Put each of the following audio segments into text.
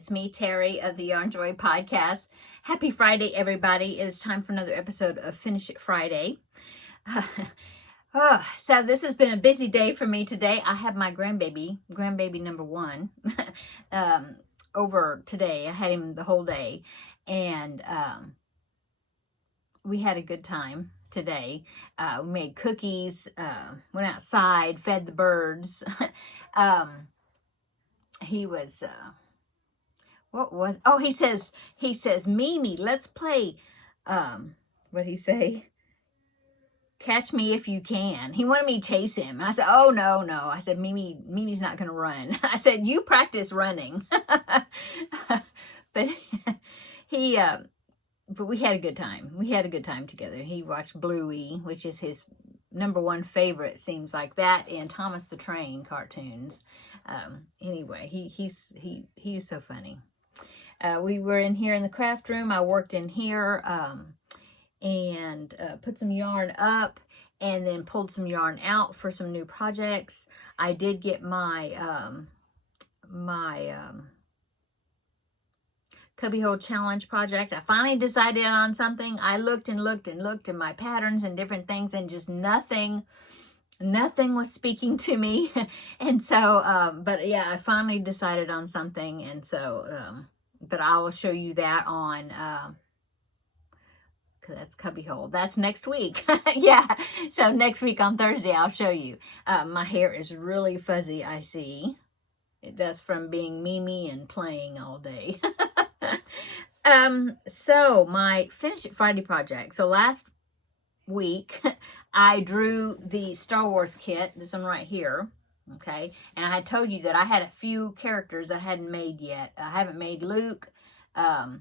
It's me, Terry of the Yarn Joy podcast. Happy Friday, everybody. It is time for another episode of Finish It Friday. So this has been a busy day for me today. I have my grandbaby number one, over today. I had him the whole day, and we had a good time today. We made cookies, went outside, fed the birds. He was... he says, Mimi, let's play, what'd he say? Catch me if you can. He wanted me to chase him. And I said, oh, no. I said, Mimi's not going to run. I said, you practice running. But but we had a good time. We had a good time together. He watched Bluey, which is his number one favorite, seems like that, and Thomas the Train cartoons. Anyway, he's so funny. We were in here in the craft room. I worked in here and put some yarn up and then pulled some yarn out for some new projects. I did get my Cubbyhole Challenge project. I finally decided on something. I looked and looked and looked at my patterns and different things, and just nothing was speaking to me. And so, but yeah, I finally decided on something. And so, but I will show you that on, cause that's Cubbyhole. That's next week. Yeah. So next week on Thursday, I'll show you. My hair is really fuzzy, I see. That's from being Mimi and playing all day. So my Finish It Friday project. So last week, I drew the Star Wars kit, this one right here, okay? And I had told you that I had a few characters I hadn't made yet. I haven't made Luke, I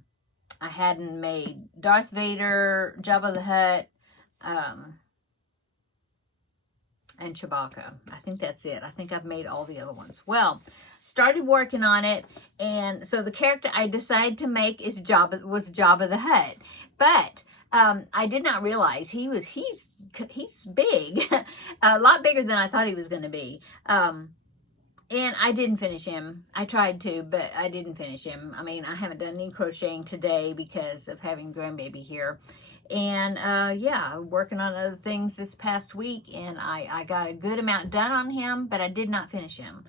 hadn't made Darth Vader, Jabba the Hutt, and Chewbacca. I think that's it. I think I've made all the other ones. Well, started working on it, and so the character I decided to make was Jabba the Hutt. But I did not realize he's big, a lot bigger than I thought he was going to be. And I didn't finish him. I tried to, but I didn't finish him. I mean, I haven't done any crocheting today because of having grandbaby here. And yeah, working on other things this past week, and I got a good amount done on him, but I did not finish him.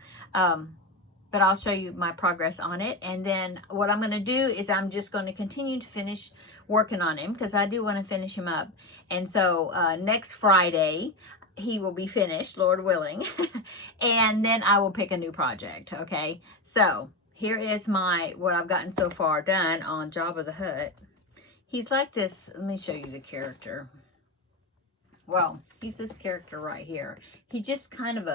But I'll show you my progress on it. And then what I'm going to do is I'm just going to continue to finish working on him, because I do want to finish him up. And so next Friday, he will be finished, Lord willing. And then I will pick a new project, okay? So here is what I've gotten so far done on Jabba the Hutt. He's like this. Let me show you the character. Well, he's this character right here. He's just kind of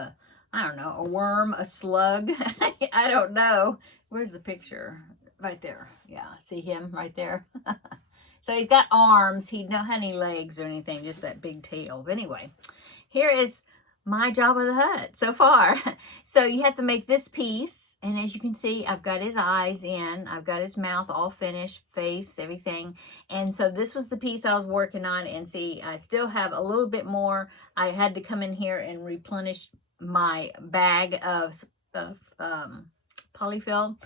I don't know, a worm, a slug. I don't know. Where's the picture? Right there. Yeah, see him right there? So he's got arms. He don't have any legs or anything, just that big tail. But anyway, here is my Jabba the Hutt so far. So you have to make this piece. And as you can see, I've got his eyes in. I've got his mouth all finished, face, everything. And so this was the piece I was working on. And see, I still have a little bit more. I had to come in here and replenish my bag of polyfill.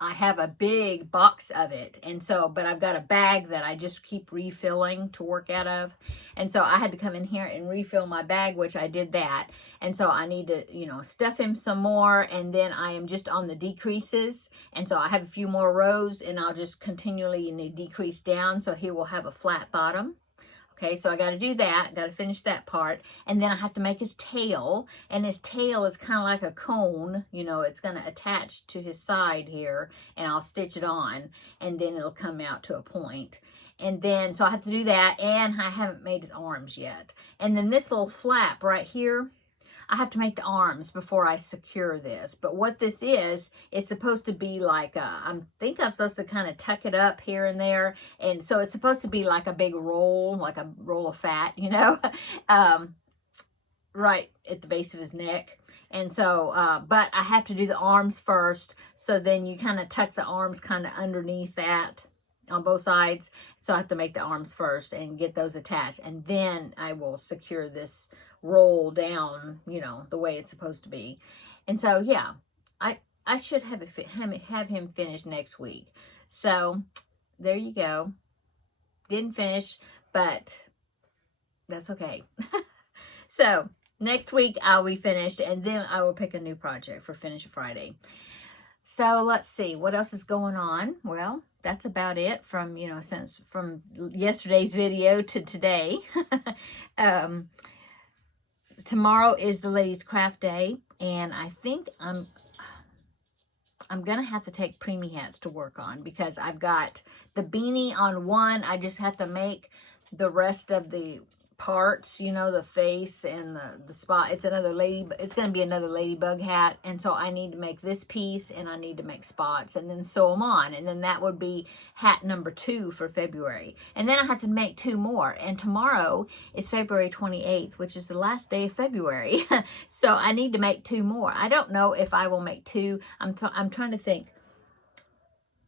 I have a big box of it, and so, but I've got a bag that I just keep refilling to work out of, and so I had to come in here and refill my bag, which I did that. And so I need to, stuff him some more, and then I am just on the decreases, and so I have a few more rows, and I'll just continually decrease down, so he will have a flat bottom. Okay, so I got to do that. Got to finish that part. And then I have to make his tail. And his tail is kind of like a cone. It's going to attach to his side here. And I'll stitch it on. And then it'll come out to a point. And then, so I have to do that. And I haven't made his arms yet. And then this little flap right here, I have to make the arms before I secure this. But what this is, it's supposed to be like, I think I'm supposed to kind of tuck it up here and there. And so it's supposed to be like a big roll, like a roll of fat, right at the base of his neck. And so, but I have to do the arms first. So then you kind of tuck the arms kind of underneath that on both sides. So I have to make the arms first and get those attached. And then I will secure this roll down, the way it's supposed to be. And so, yeah, I should have him finished next week. So there you go. Didn't finish, but that's okay. So next week I'll be finished, and then I will pick a new project for Finish Friday. So let's see what else is going on. Well, that's about it from, since from yesterday's video to today. Tomorrow is the Ladies Craft Day, and I think I'm going to have to take preemie hats to work on, because I've got the beanie on one. I just have to make the rest of the parts, the face and the spot. It's going to be another ladybug hat. And so I need to make this piece, and I need to make spots, and then sew them on. And then that would be hat number 2 for February. And then I have to make 2 more. And tomorrow is February 28th, which is the last day of February. So I need to make 2 more. I don't know if I will make 2. I'm trying to think.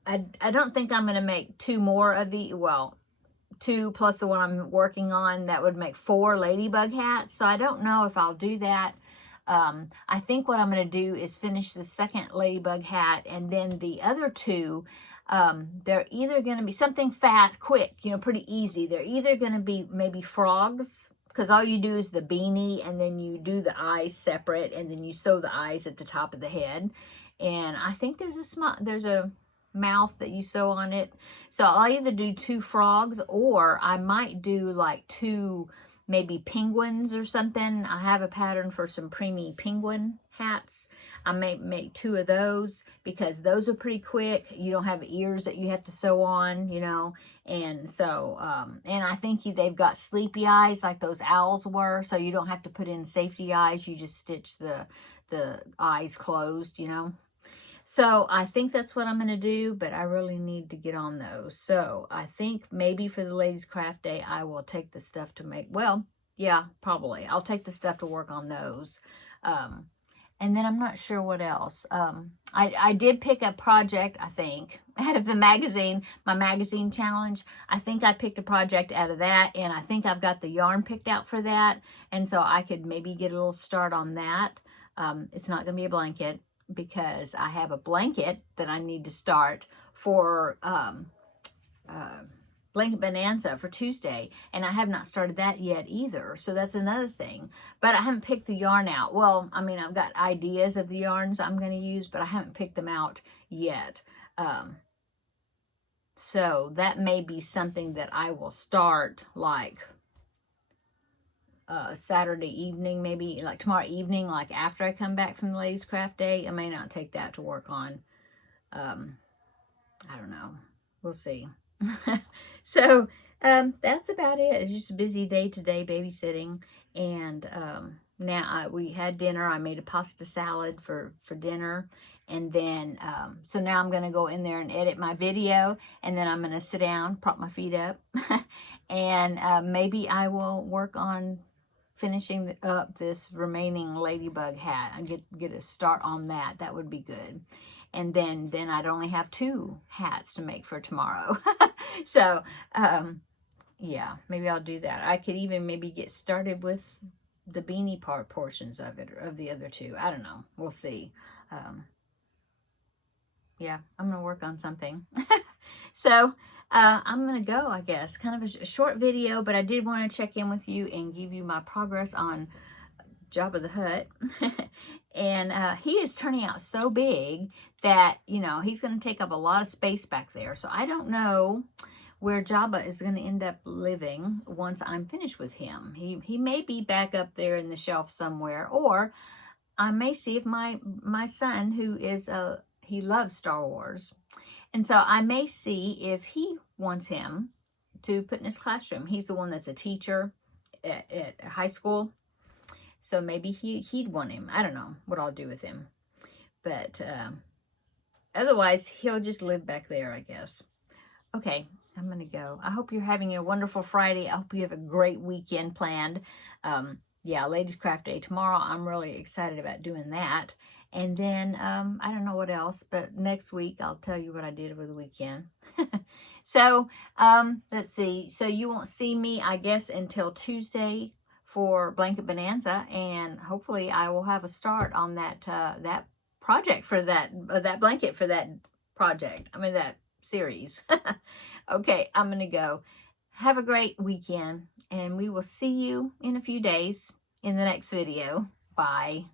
I don't think I'm going to make 2 more of the, 2 plus the one I'm working on. That would make 4 ladybug hats. So I don't know if I'll do that. I think what I'm going to do is finish the second ladybug hat, and then the other 2, they're either going to be something fast, quick, pretty easy. They're either going to be maybe frogs, because all you do is the beanie, and then you do the eyes separate, and then you sew the eyes at the top of the head. And I think there's a mouth that you sew on it. So I'll either do 2 frogs, or I might do like 2 maybe penguins or something. I have a pattern for some preemie penguin hats. I may make 2 of those, because those are pretty quick. You don't have ears that you have to sew on, and so and I think they've got sleepy eyes like those owls were, so you don't have to put in safety eyes. You just stitch the eyes closed, So I think that's what I'm going to do, but I really need to get on those. So I think maybe for the Ladies Craft Day, I will take the stuff to make, yeah, probably. I'll take the stuff to work on those. And then I'm not sure what else. I did pick a project, I think, out of the magazine, my magazine challenge. I think I picked a project out of that, and I think I've got the yarn picked out for that. And so I could maybe get a little start on that. It's not going to be a blanket, because I have a blanket that I need to start for Blanket Bonanza for Tuesday, and I have not started that yet either. So that's another thing. But I haven't picked the yarn out. Well, I mean, I've got ideas of the yarns I'm going to use, but I haven't picked them out yet. So that may be something that I will start like Saturday evening, maybe like tomorrow evening, like after I come back from the Ladies Craft Day. I may not take that to work on. I don't know. We'll see. So that's about it. It's just a busy day today, babysitting. And now we had dinner. I made a pasta salad for dinner. And then, so now I'm going to go in there and edit my video. And then I'm going to sit down, prop my feet up. And maybe I will work on finishing up this remaining ladybug hat and get a start on that. That would be good. And then I'd only have 2 hats to make for tomorrow. So yeah, maybe I'll do that. I could even maybe get started with the beanie portions of it, of the other 2. I don't know. We'll see. Yeah, I'm going to work on something. So I'm going to go, I guess. Kind of a short video, but I did want to check in with you and give you my progress on Jabba the Hutt. And he is turning out so big that, he's going to take up a lot of space back there. So I don't know where Jabba is going to end up living once I'm finished with him. He may be back up there in the shelf somewhere, or I may see if my son, who is he loves Star Wars, and so I may see if he wants him to put in his classroom. He's the one that's a teacher at high school. So maybe he'd want him. I don't know what I'll do with him. But otherwise, he'll just live back there, I guess. Okay, I'm going to go. I hope you're having a wonderful Friday. I hope you have a great weekend planned. Yeah, Ladies Craft Day tomorrow. I'm really excited about doing that. And then, I don't know what else, but next week I'll tell you what I did over the weekend. So, let's see. So you won't see me, I guess, until Tuesday for Blanket Bonanza, and hopefully I will have a start on that project for that blanket for that project. I mean, that series. Okay, I'm going to go. Have a great weekend, and we will see you in a few days in the next video. Bye.